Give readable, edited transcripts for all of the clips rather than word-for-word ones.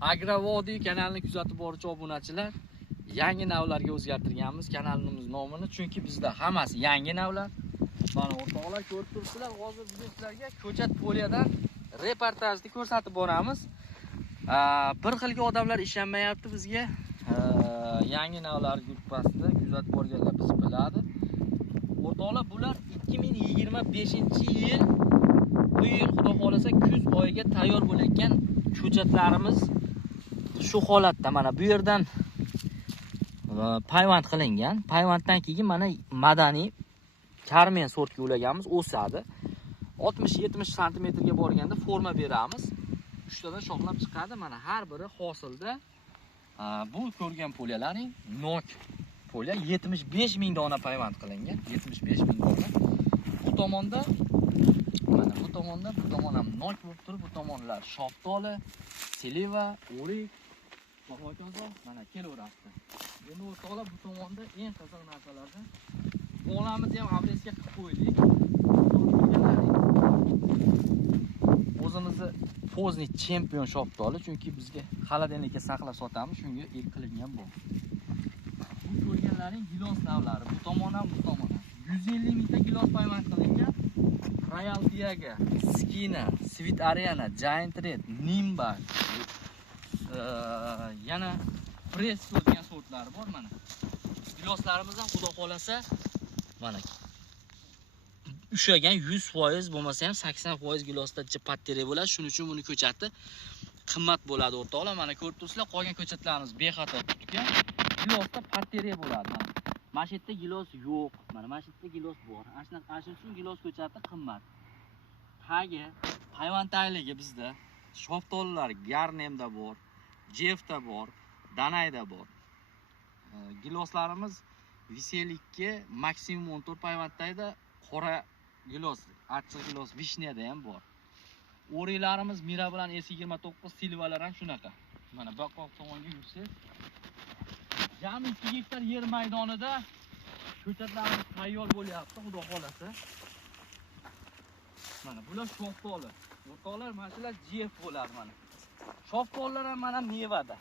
Agrovodiy kanalini kuzatib boruvchi obunachilar, yangi navlarga o'zgartirganmiz kanalimiz nomini, chunki bizda hammasi yangi navlar. Mana o'rtoqlar ko'rib turibsizlar, hozir biz sizlarga ko'chat poliyadan reportajni ko'rsatib boramiz. Bir xilga odamlar ishonmayapti bizga. Yangi navlar gruppasida kuzatib borganlar biz biladi. O'rtoqlar, bular 2025-yil bu yil xudo xolasa kuz oyiga tayyor bo'layotgan ko'chatlarimiz shu holatda. Mana bu yerdan payvand qilingan. Payvanddan keyin mana madaniy karmen sortga ulaganmiz, o'sadi. 60-70 sm ga borganda forma beramiz. Uchtadan shoxlab chiqadi. Mana har biri hosilda bu ko'rgan poliyalarning nok poliya 75 ming dona payvand qilingan. 75 ming dona. Bu tomonda mana bu tomon ham nok bo'lib turib, bu tomonlar shoftoli, siliva, o'rik va hokazo mana kelaveradi. Endi o'rtoqlar, bu tomonda eng qiziq narsalardan bolamizni ham adresga qilib qo'ydik. O'zimizni pozni chempion shoftoli, chunki bizga xolodilnikka saqlab sotamiz, shunga el qilingan bu. Bu ko'rganlaring gilos navlari, bu tomon ham, bu tomon ham. 150 mingta gilos payvand qilingan. Royal Diaga, Skina, Sweet Ariana, Giant Red, Nimba, yana Press degan sortlari bor mana. Giloslarimiz ham xudo xolasa mana ushagan 100% bo'lmasa ham 80% gilosda pattere bo'ladi. Shuning uchun buni ko'chati qimmat bo'ladi o'rtoqlar. Mana ko'rib turibsizlar, qolgan ko'chatlarimiz bexato tutgan. Gilosda pattere bo'ladi. Mana shu yerda gilos yo'q. Mana shu yerda gilos bor. Ana shuning uchun gilos ko'chati qimmat. Tagi, payvand tagligi bizda shoftolilar Garnemda bor, Jeffda bor, Danayda bor. Giloslarimiz viselikka maksimum 14 payvanddaydi. Qora gilos, achchiq gilos vishniyada ham bor. O'riklarimiz Mira bilan S29, silvalar ham shunaqa. Mana boqoq tomonga yursak, jami 2 gektar yer maydonida ko'chatlarimiz tayyor bo'lyapti, xudo xolasa. Mana bular shoftoli. O'rtoqlar, mana shular Jeff bo'ladi mana. Shoftollar ham mana mevada.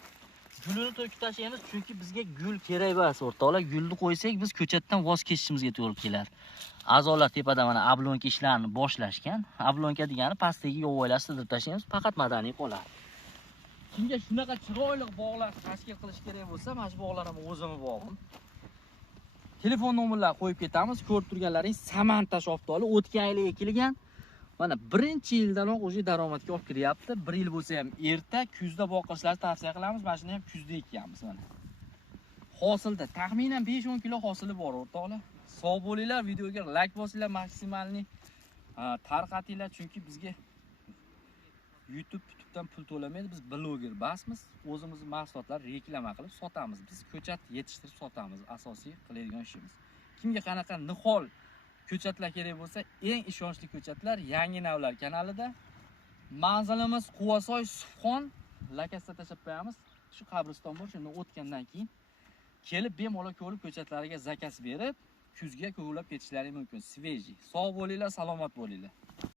Gulini to'kib tashlaymiz, chunki bizga gul kerak emas o'rtoqlar. Gulni qo'ysak, biz ko'chatdan voz kechishimizga to'g'ri kelar. A'zolar tepada mana ablonka ishlarini boshlashgan. Ablonka degani pastdagi yovvoylarni sidirib tashlaymiz, faqat madaniy qoladi. Kimga shunaqa chiroyli bog'lar tashkil qilish kerak bo'lsa, mana shu bog'larimni o'zimni bog'im. Telefon nomerlarini qo'yib ketamiz. Ko'rib turganlaring Samanta shoftoli o'tgan yil ekilgan. Mana birinchi yildanoq o'sha daromadga olib kiryapti. 1 yil bo'lsa ham erta, kuzda boqishlarini tavsiya qilamiz. Mana shuni ham kuzda ekkanmiz mana. Hosilda taxminan 5-10 kilo hosili bor o'rtoqlar. Sog' bo'linglar, videoga like bosinglar, maksimalni tarqatinglar, chunki bizga YouTube'dan pul to'lamaydi. Biz bloger basmiz. O'zimizning mahsulotlarni reklama qilib sotamiz. Biz ko'chat yetishtirib sotamiz, asosiy qiladigan ishimiz. Kimga qanaqa nihol ko'chatlar kerak bo'lsa, eng ishonchli ko'chatlar yangi navlar kanalida. Manzilimiz Quvasoy Subxon, lokasiya tashab qo'yamiz. Shu qabriston bor, shundan o'tgandan keyin kelib bemalol ko'rib ko'chatlariga zakaz berib, kuzga ko'lab ketishlari mumkin. Sveji. Sog' bo'linglar, salomat bo'linglar.